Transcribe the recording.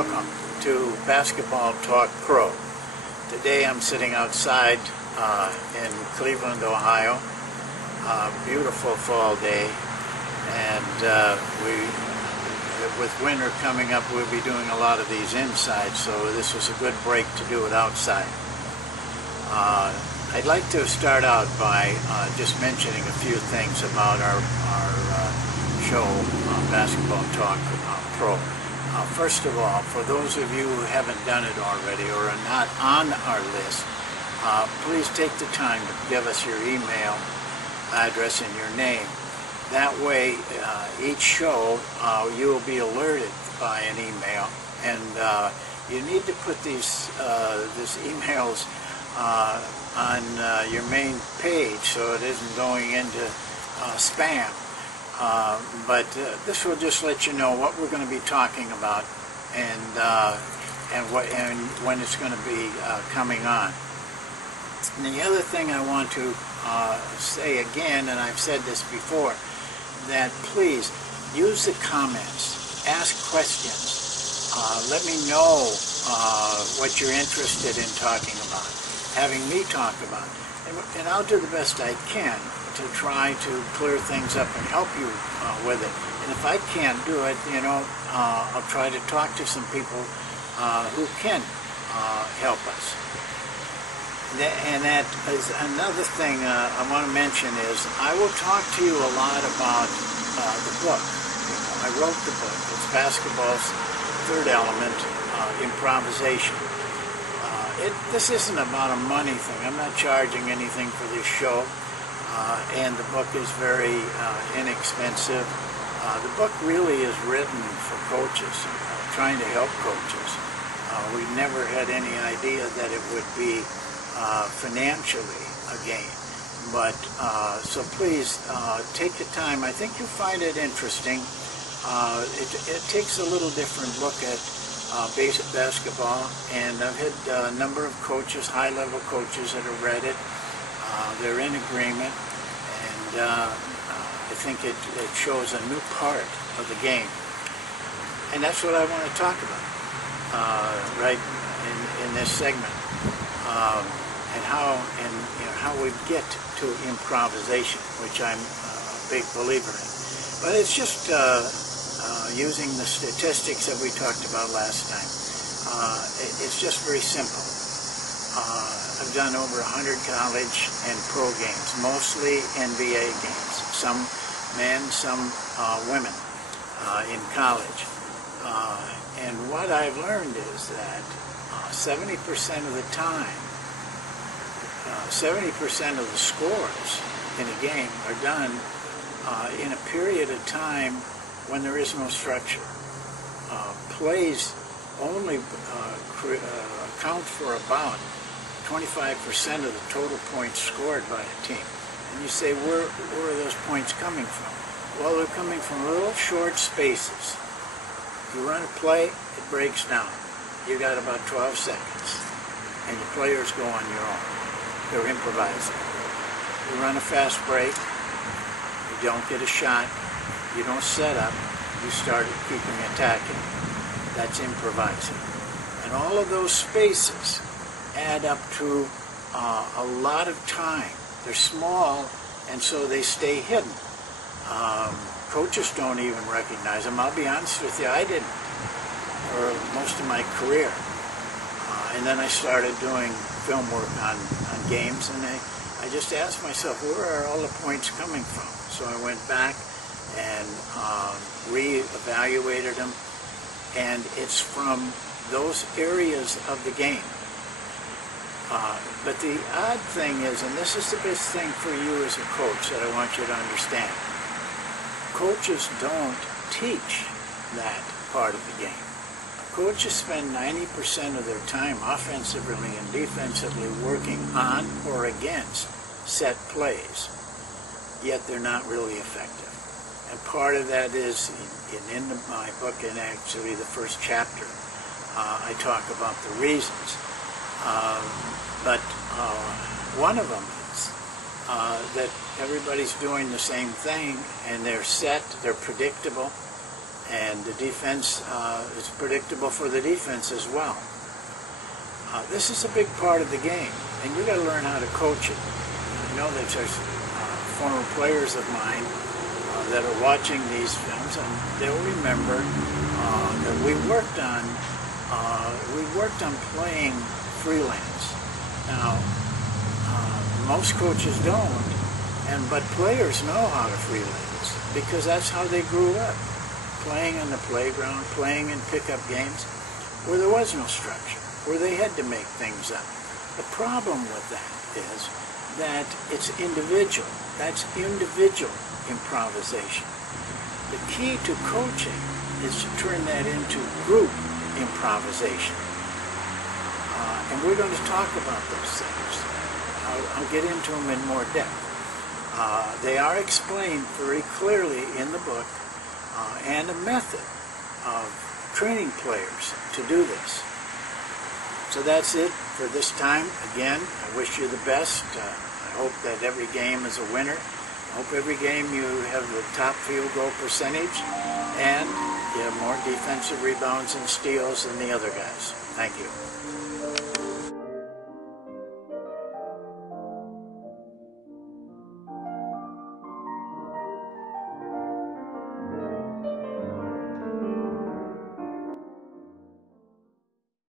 Welcome to Basketball Talk Pro. Today I'm sitting outside in Cleveland, Ohio. Beautiful fall day, and with winter coming up, we'll be doing a lot of these inside, so this was a good break to do it outside. I'd like to start out by just mentioning a few things about our show, Basketball Talk Pro. First of all, for those of you who haven't done it already or are not on our list, please take the time to give us your email address and your name. That way, each show you will be alerted by an email, and you need to put these emails on your main page so it isn't going into spam. But this will just let you know what we're going to be talking about and when it's going to be coming on. And the other thing I want to say again, and I've said this before, that please use the comments, ask questions, let me know what you're interested in talking about, having me talk about, and I'll do the best I can to try to clear things up and help you with it. And if I can't do it, I'll try to talk to some people who can help us. And that is another thing I want to mention is I will talk to you a lot about the book. I wrote the book. It's Basketball's Third Element, Improvisation. This isn't about a money thing. I'm not charging anything for this show. And the book is very inexpensive. The book really is written for coaches, trying to help coaches. We never had any idea that it would be financially a gain. But so please take the time. I think you'll find it interesting. It takes a little different look at basic basketball, and I've had a number of coaches, high-level coaches, that have read it. They're in agreement, and I think it shows a new part of the game. And that's what I want to talk about right in this segment, and how we get to improvisation, which I'm a big believer in. But it's just using the statistics that we talked about last time. It's just very simple. I've done over 100 college and pro games, mostly NBA games, some men, some women in college. And what I've learned is that 70% of the time, 70% of the scores in a game are done in a period of time when there is no structure. Plays only account for about 25% of the total points scored by a team. And you say, where are those points coming from? Well, they're coming from little short spaces. You run a play, it breaks down. You got about 12 seconds, and your players go on your own. They're improvising. You run a fast break, you don't get a shot, you don't set up, you start keeping attacking. That's improvising. And all of those spaces add up to a lot of time. They're small, and so they stay hidden. Coaches don't even recognize them. I'll be honest with you, I didn't for most of my career. And then I started doing film work on games, and I just asked myself, where are all the points coming from? So I went back and re-evaluated them, and it's from those areas of the game. But the odd thing is, and this is the best thing for you as a coach that I want you to understand, coaches don't teach that part of the game. Coaches spend 90% of their time offensively and defensively working on or against set plays, yet they're not really effective. And part of that is in my book, and actually the first chapter, I talk about the reasons. But one of them is that everybody's doing the same thing, and they're set, they're predictable, and the defense is predictable for the defense as well. This is a big part of the game, and you got to learn how to coach it. I know that there's former players of mine that are watching these films, and they'll remember that we worked on playing freelance. Now, most coaches don't, but players know how to freelance because that's how they grew up, playing on the playground, playing in pickup games where there was no structure, where they had to make things up. The problem with that is that it's individual. That's individual improvisation. The key to coaching is to turn that into group improvisation. And we're going to talk about those things. I'll get into them in more depth. They are explained very clearly in the book, and a method of training players to do this. So that's it for this time. Again, I wish you the best. I hope that every game is a winner. I hope every game you have the top field goal percentage and you have more defensive rebounds and steals than the other guys. Thank you.